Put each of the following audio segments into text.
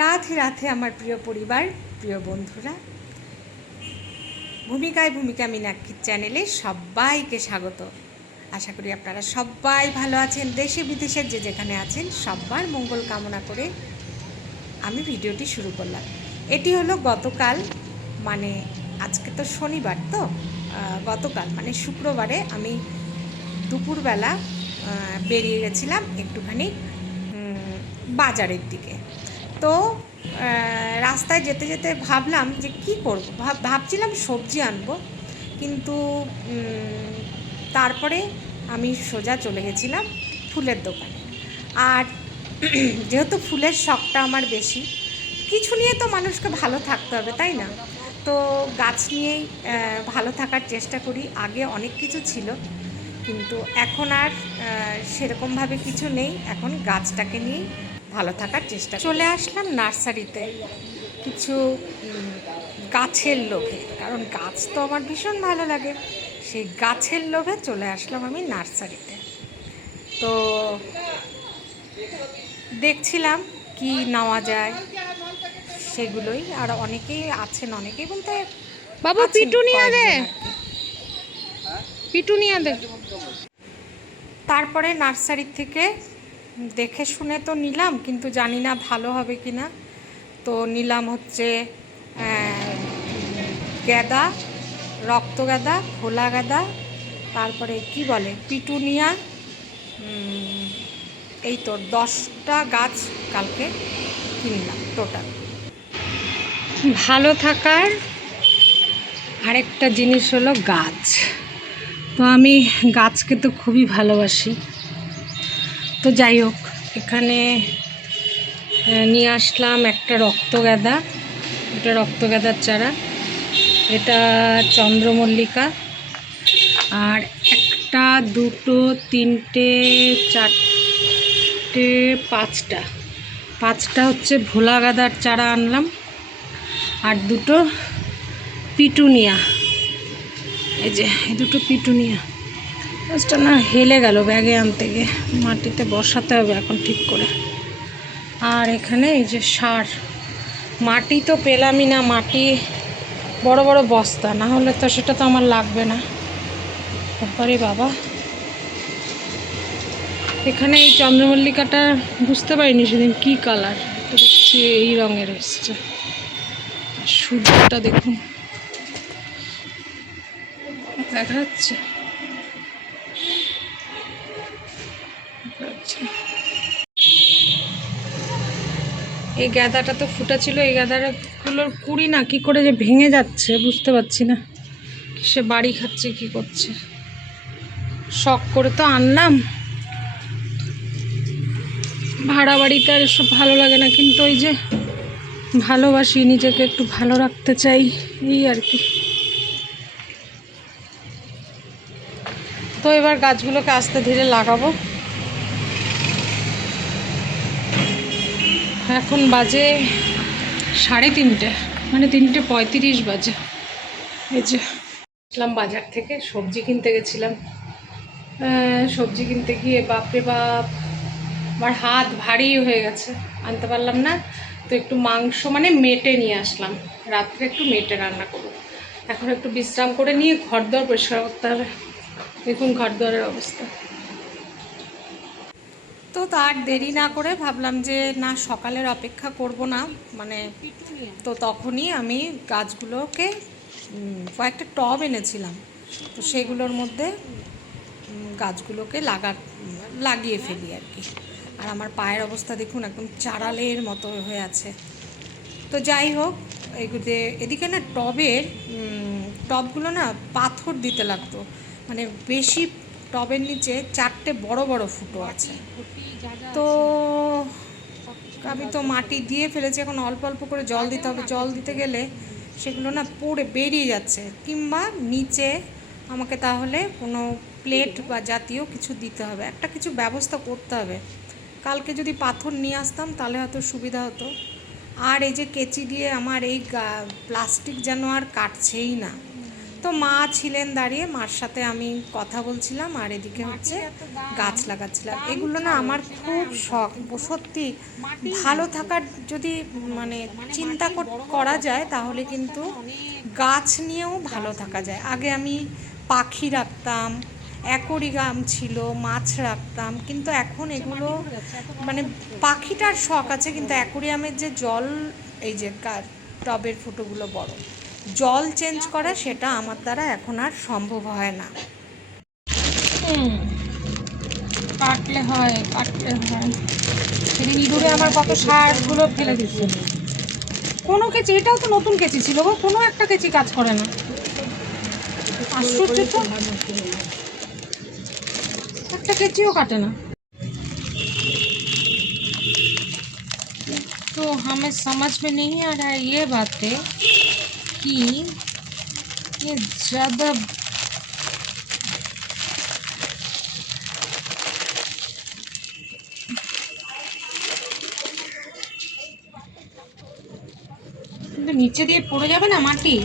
রাধে রাধে আমার প্রিয় পরিবার, প্রিয় বন্ধুরা। ভূমিকায় ভূমিকা মীনাক্ষীর চ্যানেলে সবাইকে স্বাগত। আশা করি আপনারা সবাই ভালো আছেন, দেশে বিদেশের যে যেখানে আছেন, সবার মঙ্গল কামনা করে আমি ভিডিওটি শুরু করলাম। এটি হলো গতকাল মানে আজকে তো শনিবার তো? গতকাল মানে শুক্রবারে আমি দুপুরবেলা বেরিয়ে গেছিলাম একটুখানি বাজারের দিকে। তো রাস্তায় যেতে যেতে ভাবলাম যে কি করব? ভাব, ভাবছিলাম সবজি আনব, কিন্তু তারপরে আমি সোজা চলে গেছিলাম ফুলের দোকানে। আর যেহেতু ফুলের শখটা আমার বেশি, কিছু নিয়ে তো মানুষকে ভালো থাকতে হবে, তাই না? তো গাছ নিয়েই ভালো থাকার চেষ্টা করি, আগে অনেক কিছু ছিল, কিন্তু এখন আর সেরকমভাবে কিছু নেই। এখন গাছটাকে নিয়েই ভালো থাকার চেষ্টা চলে আসলাম নার্সারিতে। কিছু গাছের লোভে। কারণ গাছ তো আমার ভীষণ ভালো লাগে। সেই গাছের লোভে চলে আসলাম আমি নার্সারিতে। তো দেখছিলাম কি নেওয়া যায় সেগুলোই। আর অনেকেই আছেন অনেকেই বলতে বাবু পিটুনিয়া দে। পিটুনিয়া দে। তারপরে নার্সারি থেকে দেখে শুনে তো নিলাম, কিন্তু জানি না ভালো হবে কি না। তো নিলাম হচ্ছে গ্যাদা, রক্ত গাঁদা ভোলা গাঁদা তারপরে কি বলে, পিটুনিয়া এই তো দশটা গাছ কালকে কিনলাম টোটাল ভালো থাকার আরেকটা জিনিস হলো গাছ। তো আমি গাছকে তো খুবই ভালোবাসি। তো যাই হোক, এখানে নিয়ে আসলাম একটা রক্ত রক্তগাঁদা এটা রক্তগাঁদার চারা। এটা চন্দ্রমল্লিকা। আর একটা, দুটো, তিনটে, চারটে, পাঁচটা। পাঁচটা হচ্ছে ভোলা গাঁদার চারা আনলাম। আর দুটো পিটুনিয়া। এই যে দুটো পিটুনিয়া। গাছটা না হেলে গেল ব্যাগে আনতে গিয়ে। মাটিতে বসাতে হবে এখন ঠিক করে। আর এখানে এই যে সার। মাটি তো পেলামই না, মাটি বড় বড় বস্তা। না হলে তো সেটা তো আমার লাগবে না। তারপরে বাবা। এখানে এই চন্দ্রমল্লিকাটা বুঝতে পারিনি সেদিন কী কালার। দেখছি এই রঙের এসছে। সূর্যটা দেখুন। দেখা যাচ্ছে। এই গাঁদাটা তো ফুটা ছিল এই গাঁদাগুলোর কুড়ি না কি করে যে ভেঙে যাচ্ছে বুঝতে পারছি না। সে বাড়ি খাচ্ছে, কি করছে? শখ করে তো আনলাম। ভাড়া বাড়িতে আর এসব ভালো লাগে না, কিন্তু ওই যে ভালোবাসি, নিজেকে একটু ভালো রাখতে চাই, এই আর কি। তো এবার গাছগুলোকে আস্তে ধীরে লাগাবো। এখন বাজে সাড়ে তিনটে মানে তিনটে পঁয়ত্রিশ বাজে। এই যে আসলাম বাজার থেকে, সবজি কিনতে গেছিলাম। সবজি কিনতে গিয়ে বাপরে বাপ, আমার হাত ভারী হয়ে গেছে, আনতে পারলাম না। তো একটু মাংস মানে মেটে নিয়ে আসলাম। রাত্রে একটু মেটে রান্না করব। এখন একটু বিশ্রাম করে নিয়ে ঘর দর পরিষ্কার করতে হবে। দেখুন ঘর দরের অবস্থা। তো তার দেরি না করে ভাবলাম যে, না, সকালের অপেক্ষা করব না। মানে তো তখনই আমি গাছগুলোকে কয়েকটা টব এনেছিলাম। তো সেগুলোর মধ্যে গাছগুলোকে লাগা লাগিয়ে ফেলি আর কি। আর আমার পায়ের অবস্থা দেখুন একদম চারালের মতো হয়ে আছে। তো যাই হোক এগুলোতে এদিকে না টবের টবগুলো না পাথর দিতে লাগতো। মানে বেশি টবের নিচে চারটে বড় বড় ফুটো আছে। তো আমি তো মাটি দিয়ে ফেলেছি, এখন অল্প অল্প করে জল দিতে হবে। জল দিতে গেলে সেগুলো না পড়ে বেরিয়ে যাচ্ছে, কিংবা নিচে আমাকে তাহলে কোনো প্লেট বা জাতীয় কিছু দিতে হবে। একটা কিছু ব্যবস্থা করতে হবে। কালকে যদি পাথর নিয়ে আসতাম তাহলে হয়তো সুবিধা হতো। আর এই যে কেচি দিয়ে আমার এই প্লাস্টিক যেন আর কাটছেই না। তো মা ছিলেন দাঁড়িয়ে মার সাথে আমি কথা বলছিলাম আর এদিকে হচ্ছে গাছ লাগাচ্ছিলাম। এগুলো না আমার খুব শখ। সত্যি ভালো থাকার যদি মানে চিন্তা কর- যায় তাহলে কিন্তু গাছ নিয়েও ভালো থাকা যায়। আগে আমি পাখি রাখতাম অ্যাকোরিয়াম ছিল মাছ রাখতাম কিন্তু এখন এগুলো মানে পাখিটার শখ আছে কিন্তু অ্যাকোরিয়ামের যে জল এই যে টবের ফুটোগুলো বড়। জল চেঞ্জ করা সেটা আমার দ্বারা এখন আর সম্ভব হয় না হুম কাটলে হয় কাটলে হয় সেদিন ইঁদুরে আমার কত শাকগুলো ফেলে দিচ্ছে কোনো কেচি এটাও তো নতুন কেচি ছিল গো কোনো একটা কেচি কাজ করে না আশ্চর্য তো একটা কেচিও কাটে না तो हमें समझ में नहीं आ रहा है ये बातें कि ये ज़्यादा কিন্তু নিচে দিয়ে পড়ে যাবে না মাটি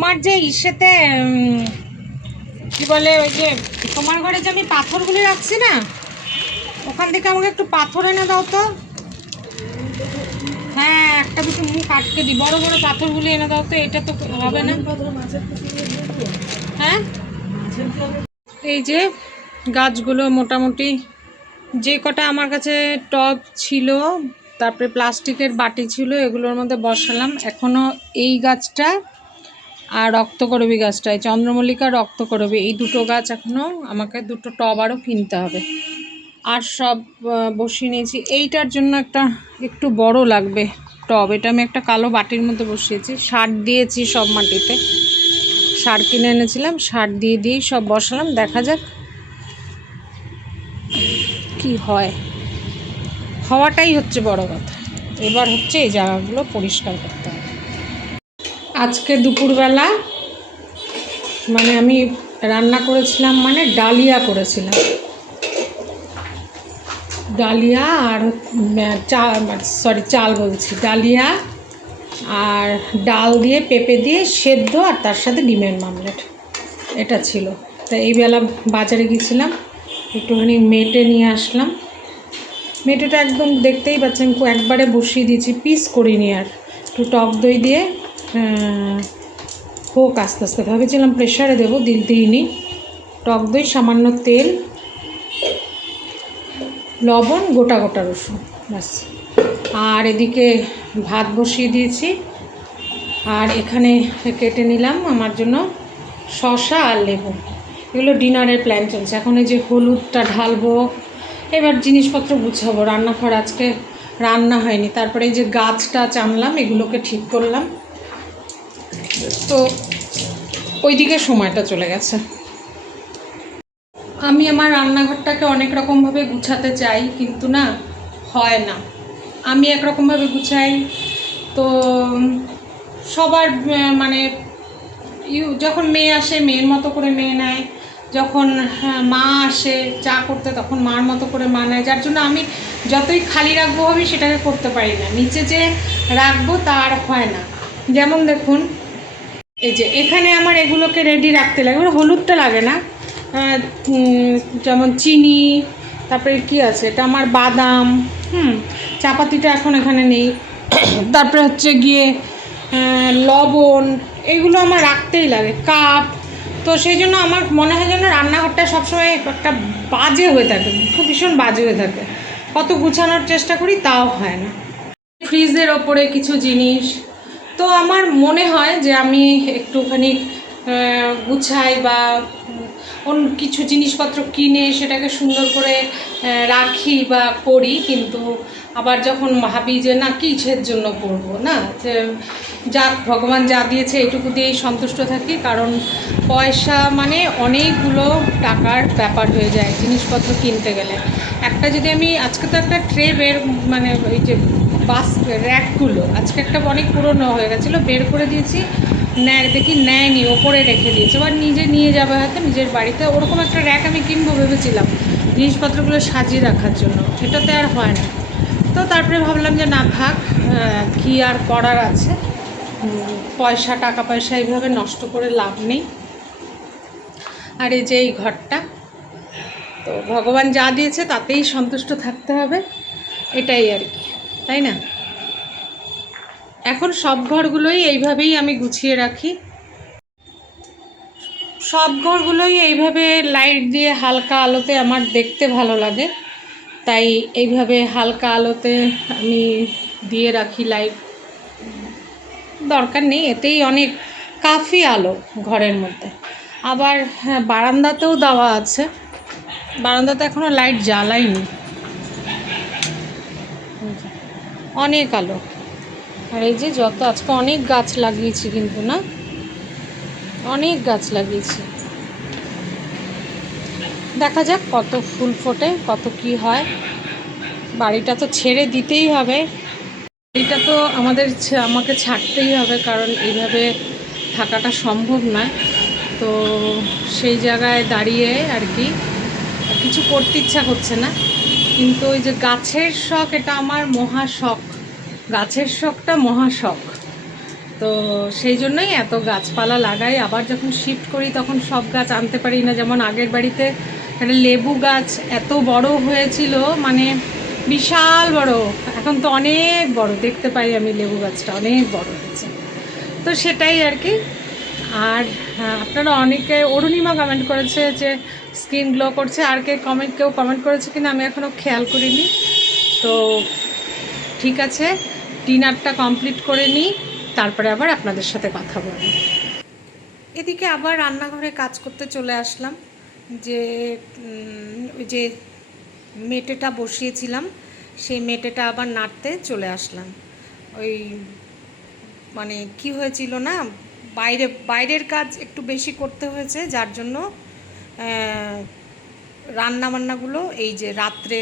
তোমার যে ইসেতে কি বলে ওই যে, তোমার ঘরে যে আমি পাথরগুলি রাখছি না, ওখান থেকে আমাকে একটু পাথর এনে দাও তো। হ্যাঁ একটা দুটো মুখ আটকে দিই। বড় বড় পাথরগুলি এনে দাও তো, এটা তো হবে না। হ্যাঁ? এই যে গাছগুলো মোটামুটি, যে কটা আমার কাছে টব ছিল, তারপরে প্লাস্টিকের বাটি ছিল, এগুলোর মধ্যে বসালাম। এখনও এই গাছটা আর রক্তকরবী গাছটা এই চন্দ্রমল্লিকা, রক্তকরবী, এই দুটো গাছ এখনও আমাকে দুটো টব আরও কিনতে হবে। আর সব বসিয়ে নিয়েছি। এইটার জন্য একটা একটু বড় লাগবে টব। এটা আমি একটা কালো বাটির মধ্যে বসিয়েছি। সার দিয়েছি সব মাটিতে। সার কিনে এনেছিলাম, সার দিয়ে দিয়েই সব বসালাম। দেখা যাক কি হয়। হওয়াটাই হচ্ছে বড় কথা। এবার হচ্ছে এই জায়গাগুলো পরিষ্কার করতে আজকে দুপুরবেলা মানে আমি রান্না করেছিলাম মানে ডালিয়া করেছিলাম। ডালিয়া আর চাল সরি চাল বলছি। ডালিয়া আর ডাল দিয়ে পেঁপে দিয়ে সেদ্ধ আর তার সাথে ডিমের মামলেট। এটা ছিল। তা এই বেলা বাজারে গেছিলাম একটুখানি মেটে নিয়ে আসলাম। মেটেটা একদম দেখতেই পাচ্ছেন, একবারে বসিয়ে দিয়েছি, পিস করিনি আর। একটু টক দই দিয়ে হোক আস্তে আস্তে। ভেবেছিলাম প্রেশারে দেবো, দিল দিইনি। টক দই, সামান্য তেল, লবণ, গোটা গোটা রসুন, ব্যাস। আর এদিকে ভাত বসিয়ে দিয়েছি। আর এখানে কেটে নিলাম আমার জন্য শসা আর লেবু। এগুলো ডিনারের প্ল্যান চলছে। এখন এই যে হলুদটা ঢালবো, এবার জিনিসপত্র গুছাবো। রান্নাঘর আজকে রান্না হয়নি। তারপরে এই যে গাছ টাছ আনলাম এগুলোকে ঠিক করলাম। তো ওইদিকে সময়টা চলে গেছে। আমি আমার রান্নাঘরটাকে অনেক রকমভাবে গুছাতে চাই কিন্তু না হয় না। আমি একরকমভাবে গুছাই তো সবার মানে ইউ যখন মেয়ে আসে মেয়ের মতো করে মেয়ে নেয়। যখন হ্যাঁ, মা আসে চা করতে তখন মার মতো করে মা নেয়। যার জন্য আমি যতই খালি রাখব ভাবি সেটাকে করতে পারি না। নিচে যে রাখব তা আর হয় না। যেমন দেখুন এই যে, এখানে আমার এগুলোকে রেডি রাখতে লাগে। মানে হলুদটা লাগে না। যেমন চিনি, তারপরে কি আছে? এটা আমার বাদাম, হুম, চাপাতিটা এখন এখানে নেই। তারপরে হচ্ছে গিয়ে লবণ, এগুলো আমার রাখতেই লাগে। কাপ, তো সেই জন্য আমার মনে হয় যেন রান্নাঘরটা সবসময় একটা বাজে হয়ে থাকে, খুব ভীষণ বাজে হয়ে থাকে। কত গুছানোর চেষ্টা করি, তাও হয় না। ফ্রিজের ওপরে কিছু জিনিস তো আমার মনে হয় যে আমি একটুখানি গুছাই বা অন্য কিছু জিনিসপত্র কিনে সেটাকে সুন্দর করে রাখি বা করি, কিন্তু আবার যখন ভাবি যে না কিসের জন্য করব, না? যে যাক, ভগবান যা দিয়েছে এটুকু দিয়েই সন্তুষ্ট থাকি, কারণ পয়সা মানে অনেকগুলো টাকার ব্যাপার হয়ে যায় জিনিসপত্র কিনতে গেলে। একটা যদি আমি, আজকে তো একটা ট্রে বের মানে ওই যে বাস র্যাকগুলো। আজকে একটা অনেক পুরনো হয়ে গেছিল, বের করে দিয়েছি। নেয় দেখি নেয়নি ওপরে রেখে দিয়েছে। এবার নিজে নিয়ে যাবে হয়তো নিজের বাড়িতে। ওরকম একটা র্যাক আমি কিনবো ভেবেছিলাম, জিনিসপত্রগুলো সাজিয়ে রাখার জন্য। এটাতে আর হয় না। তো তারপরে ভাবলাম যে না থাক কি আর করার আছে। পয়সা, টাকা পয়সা এইভাবে নষ্ট করে লাভ নেই। আর এই যে এই ঘরটা, তো ভগবান যা দিয়েছে তাতেই সন্তুষ্ট থাকতে হবে। এটাই আর কি। তাই না? এখন সব ঘরগুলোই এইভাবেই আমি গুছিয়ে রাখি। সব ঘরগুলোই এইভাবে লাইট দিয়ে হালকা আলোতে আমার দেখতে ভালো লাগে। তাই এইভাবে হালকা আলোতে আমি দিয়ে রাখি লাইট। দরকার নেই, এতেই অনেক কাফি আলো ঘরের মধ্যে। আবার হ্যাঁ বারান্দাতেও দেওয়া আছে। বারান্দাতে এখনও লাইট জ্বালাইনি। অনেক আলো। আর এই যে যত আজকে অনেক গাছ লাগিয়েছি কিন্তু না? অনেক গাছ লাগিয়েছি। দেখা যাক কত ফুল ফোটে, কত কি হয়। বাড়িটা তো ছেড়ে দিতেই হবে। বাড়িটা তো আমাদের আমাকে ছাড়তেই হবে কারণ এইভাবে থাকাটা সম্ভব নয়। তো সেই জায়গায় দাঁড়িয়ে আর কি কিছু করতে ইচ্ছা করছে না। কিন্তু ওই যে গাছের শখ এটা আমার মহা শখ। গাছের শখটা মহা শখ। তো সেই জন্যই এত গাছপালা লাগাই। আবার যখন শিফট করি তখন সব গাছ আনতে পারি না। যেমন আগের বাড়িতে একটা লেবু গাছ এত বড় হয়েছিল মানে বিশাল বড়। এখন তো অনেক বড়। দেখতে পাই আমি লেবু গাছটা অনেক বড় হয়েছে। তো সেটাই আর কি। আর হ্যাঁ, আপনারা অনেকে অরুণিমা কমেন্ট করেছে যে স্কিন গ্লো করছে। আর কে কমেন্ট কেউ কমেন্ট করেছে কিনা আমি এখনও খেয়াল করিনি। তো ঠিক আছে, ডিনারটা কমপ্লিট করে নিই, তারপরে আবার আপনাদের সাথে কথা বলব। এদিকে আবার রান্নাঘরে কাজ করতে চলে আসলাম। যে ওই যে মেটেটা বসিয়েছিলাম, সেই মেটেটা আবার নাড়তে চলে আসলাম। ওই মানে কি হয়েছিল না, বাইরে, বাইরের কাজ একটু বেশি করতে হয়েছে, যার জন্য রান্না বান্নাগুলো এই যে রাত্রে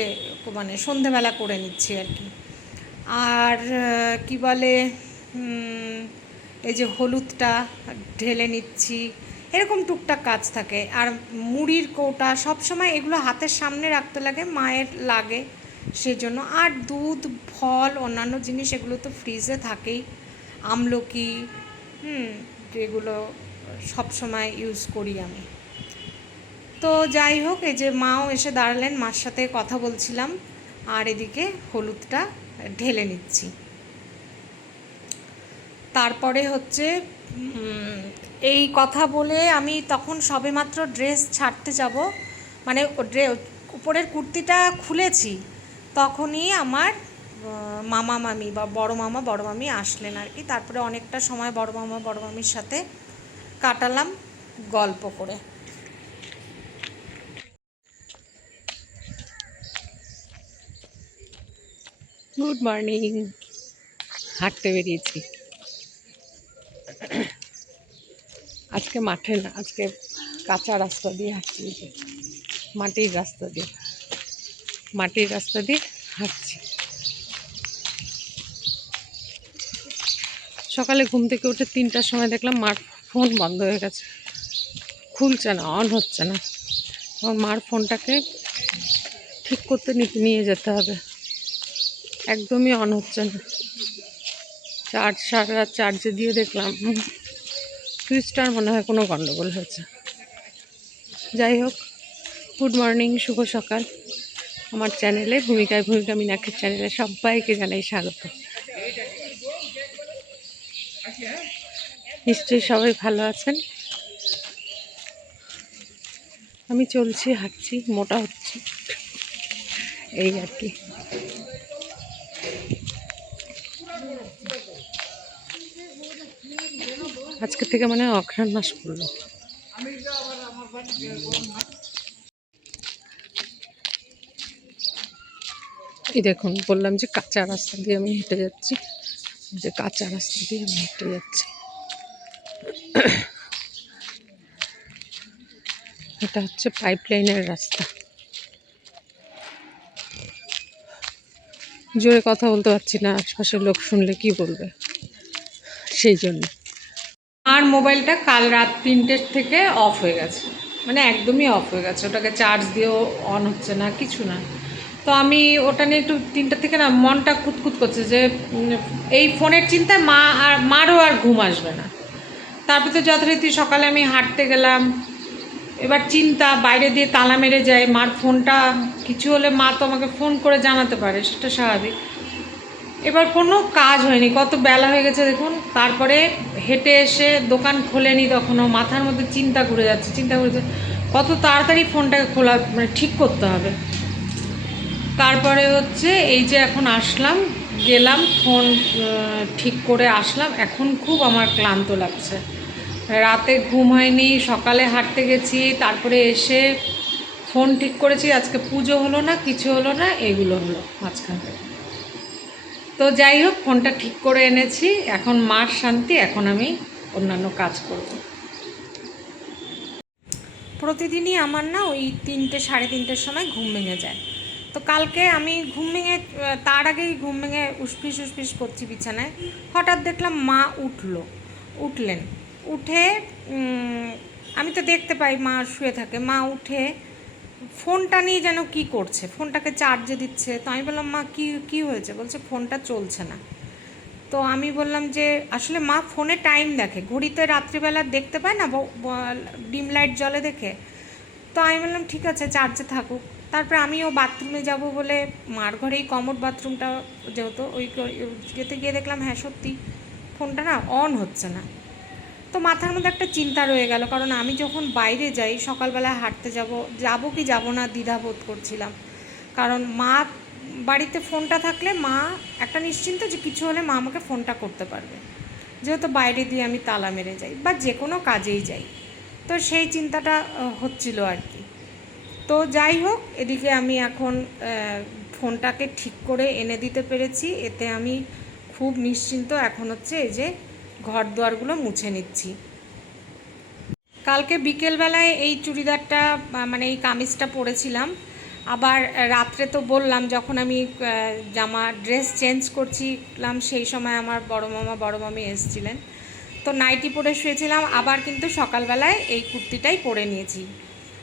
মানে সন্ধেবেলা করে নিচ্ছি আর কি। আর কি বলে এই যে হলুদটা ঢেলে নিচ্ছি, এরকম টুকটাক কাজ থাকে। আর মুড়ির কৌটা সব সময় এগুলো হাতের সামনে রাখতে লাগে, মায়ের লাগে সেই জন্য আর দুধ, ফল, অন্যান্য জিনিস এগুলো তো ফ্রিজে থাকেই। আমলকি, হুম যেগুলো সব সময় ইউজ করি আমি। তো যাই হোক, এই যে মাও এসে দাঁড়ালেন, মার সাথে কথা বলছিলাম, আর এদিকে হলুদটা ঢেলে নিচ্ছি। তারপরে হচ্ছে এই কথা বলে আমি তখন সবেমাত্র ড্রেস ছাড়তে যাব মানে উপরের কুর্তিটা খুলেছি, তখনই আমার মামা মামি বা বড় মামা, বড় মামি আসলেন আর কি। তারপরে অনেকটা সময় বড় মামা, বড় মামির সাথে কাটালাম গল্প করে। Good morning. হাঁটতে বেরিয়েছি। আজকে মাঠে না, আজকে কাঁচা রাস্তা দিয়ে হাঁটছি মাটির রাস্তা দিয়ে। মাটির রাস্তা দিয়ে হাঁটছি। সকালে ঘুম থেকে উঠে তিনটার সময় দেখলাম মার ফোন বন্ধ হয়ে গেছে। খুলছে না, অন হচ্ছে না। আমার মার ফোনটাকে ঠিক করতে নিয়ে যেতে হবে। একদমই অন হচ্ছে না। চার্জ সারা চার্জে দিয়ে দেখলাম। সুইচটার মনে হয় কোনো গণ্ডগোল হয়েছে। যাই হোক গুড মর্নিং শুভ সকাল। আমার চ্যানেলে ভূমিকায় ভূমিকা মিনাক্ষীর চ্যানেলে সবাইকে জানাই স্বাগত। নিশ্চয়ই সবাই ভালো আছেন? আমি চলছি, হাঁটছি, মোটা হচ্ছি। এই আর কি। আজকে থেকে মানে অঘ্রাণ মাস পড়ল। এই দেখুন, বললাম যে কাঁচা রাস্তা দিয়ে আমি হেঁটে যাচ্ছি। যে কাঁচা রাস্তা দিয়ে আমি হেঁটে যাচ্ছি। এটা হচ্ছে পাইপ লাইনের রাস্তা। জোরে কথা বলতে পারছি না, আশপাশের লোক শুনলে কি বলবে? সেই জন্য। মার মোবাইলটা কাল রাত তিনটের থেকে অফ হয়ে গেছে। মানে একদমই অফ হয়ে গেছে। ওটাকে চার্জ দিয়েও অন হচ্ছে না, কিছু না। তো আমি ওটা নিয়ে একটু তিনটা থেকে না মনটা কুতকুত করছে যে এই ফোনের চিন্তায় মা আর, মারও আর ঘুম আসবে না। তারপর তো যথারীতি সকালে আমি হাঁটতে গেলাম। এবার চিন্তা, বাইরে দিয়ে তালা মেরে যায়। মার ফোনটা, কিছু হলে মা তো আমাকে ফোন করে জানাতে পারে, সেটা স্বাভাবিক। এবার কোনো কাজ হয়নি। কত বেলা হয়ে গেছে দেখুন। তারপরে হেঁটে এসে দোকান খোলেনি তখনও। মাথার মধ্যে চিন্তা ঘুরে যাচ্ছে, চিন্তা যাচ্ছে। কত তাড়াতাড়ি ফোনটাকে খোলা মানে ঠিক করতে হবে। তারপরে হচ্ছে এই যে এখন আসলাম, গেলাম, ফোন ঠিক করে আসলাম। এখন খুব আমার ক্লান্ত লাগছে। রাতে ঘুম হয়নি, সকালে হাঁটতে গেছি, তারপরে এসে ফোন ঠিক করেছি। আজকে পুজো হলো না, কিছু হলো না, এগুলো হলো মাঝখানে তো যাই হোক, ফোনটা ঠিক করে এনেছি। এখন মার শান্তি, এখন আমি অন্যান্য কাজ করব। প্রতিদিনই আমার না ওই তিনটে, সাড়ে তিনটের সময় ঘুম ভেঙে যায়। তো কালকে আমি ঘুম ভেঙে, তার আগেই ঘুম ভেঙে উসপিস উসপিস করছি বিছানায়। হঠাৎ দেখলাম মা উঠল। উঠলেন। উঠে আমি তো দেখতে পাই মা শুয়ে থাকে। মা উঠে ফোনটা নিয়ে যেন কি করছে? ফোনটাকে চার্জে দিচ্ছে। তো আমি বললাম, মা, কি কি হয়েছে? বলছে, ফোনটা চলছে না। তো আমি বললাম যে, আসলে মা ফোনে টাইম দেখে। ঘড়িতে রাত্রিবেলা দেখতে পায় না ডিম লাইট জলে দেখে। তো আমি বললাম, ঠিক আছে চার্জে থাকুক। তারপরে আমিও বাথরুমে যাব বলে মার ঘরেই কমোড বাথরুমটা যেহেতু ওই ইয়েতে গিয়ে দেখলাম হ্যাঁ সত্যি, ফোনটা না অন হচ্ছে না। তো মাথার মধ্যে একটা চিন্তা রয়ে গেল, কারণ আমি যখন বাইরে যাই, সকালবেলায় হাঁটতে যাব যাব কি যাব না দ্বিধা বোধ করছিলাম। কারণ মা বাড়িতে ফোনটা থাকলে মা একটা নিশ্চিন্ত যে কিছু হলে মা আমাকে ফোনটা করতে পারবে। যেহেতু বাইরে দিয়ে আমি তালা মেরে যাই বা যে কোনো কাজেই যাই। তো সেই চিন্তাটা হচ্ছিল আর কি। তো যাই হোক, এদিকে আমি এখন ফোনটাকে ঠিক করে এনে দিতে পেরেছি। এতে আমি খুব নিশ্চিন্ত। এখন হচ্ছে এই যে ঘর দুয়ারগুলো মুছে নিচ্ছি। কালকে বিকেলবেলায় এই চুড়িদারটা মানে এই কামিজটা পরেছিলাম। আবার রাত্রে তো বললাম, যখন আমি জামা ড্রেস চেঞ্জ করছিলাম, সেই সময় আমার বড় মামা, বড় মামি এসেছিলেন। তো নাইটি পরে শুয়েছিলাম, আবার কিন্তু সকালবেলায় এই কুর্তিটাই পরে নিয়েছি।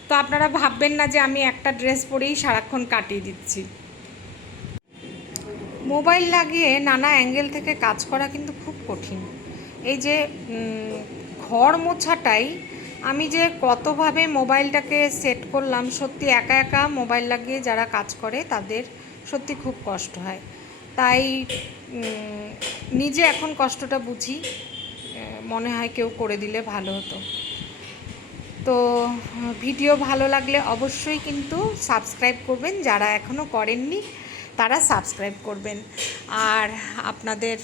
তো আপনারা ভাববেন না যে আমি একটা ড্রেস পরেই সারাক্ষণ কাটিয়ে দিচ্ছি। মোবাইল লাগিয়ে নানা অ্যাঙ্গেল থেকে কাজ করা কিন্তু খুব কঠিন। এই যে ঘর মোছাটাই আমি যে কতভাবে মোবাইলটাকে সেট করলাম, সত্যি একা একা মোবাইল লাগিয়ে যারা কাজ করে তাদের সত্যি খুব কষ্ট হয়। তাই নিজে এখন কষ্টটা বুঝি মনে হয় কেউ করে দিলে ভালো হতো। তো, ভিডিও ভালো লাগলে অবশ্যই কিন্তু সাবস্ক্রাইব করবেন, যারা এখনও করেননি তারা সাবস্ক্রাইব করবেন। আর আপনাদের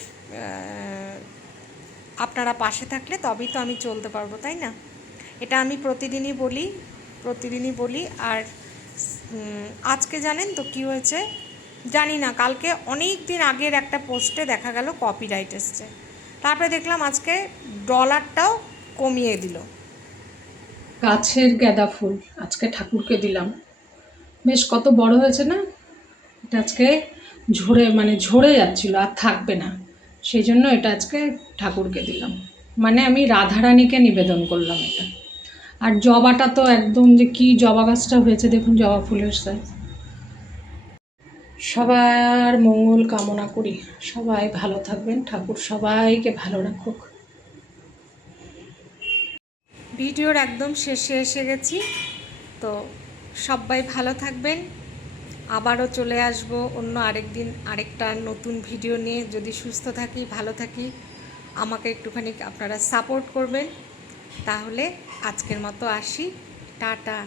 আপনারা পাশে থাকলে তবেই তো আমি চলতে পারব, তাই না? এটা আমি প্রতিদিনই বলি প্রতিদিনই বলি। আর আজকে জানেন তো কি হয়েছে? জানি না, কালকে অনেক দিন আগের একটা পোস্টে দেখা গেল কপিরাইট এসছে। তারপরে দেখলাম আজকে ডলারটাও কমিয়ে দিল। গাছের গাঁদা ফুল, আজকে ঠাকুরকে দিলাম। বেশ, কত বড় হয়েছে না? এটা আজকে ঝরে মানে ঝরে যাচ্ছিল, আর থাকবে না। সেই জন্য এটা আজকে ঠাকুরকে দিলাম। মানে আমি রাধারানীকে নিবেদন করলাম এটা। আর জবাটা তো একদম যে কি জবা গাছটা হয়েছে, দেখুন জবা ফুলের সাইজ সবার মঙ্গল কামনা করি। সবাই ভালো থাকবেন। ঠাকুর সবাইকে ভালো রাখুক। ভিডিওর একদম শেষে এসে গেছি। তো সবাই ভালো থাকবেন। আবারও চলে আসব অন্য আরেক দিন আরেকটা নতুন ভিডিও নিয়ে। যদি সুস্থ থাকি, ভালো থাকি, আমাকে একটুখানি আপনারা সাপোর্ট করবেন। তাহলে আজকের মতো আসি। টাটা।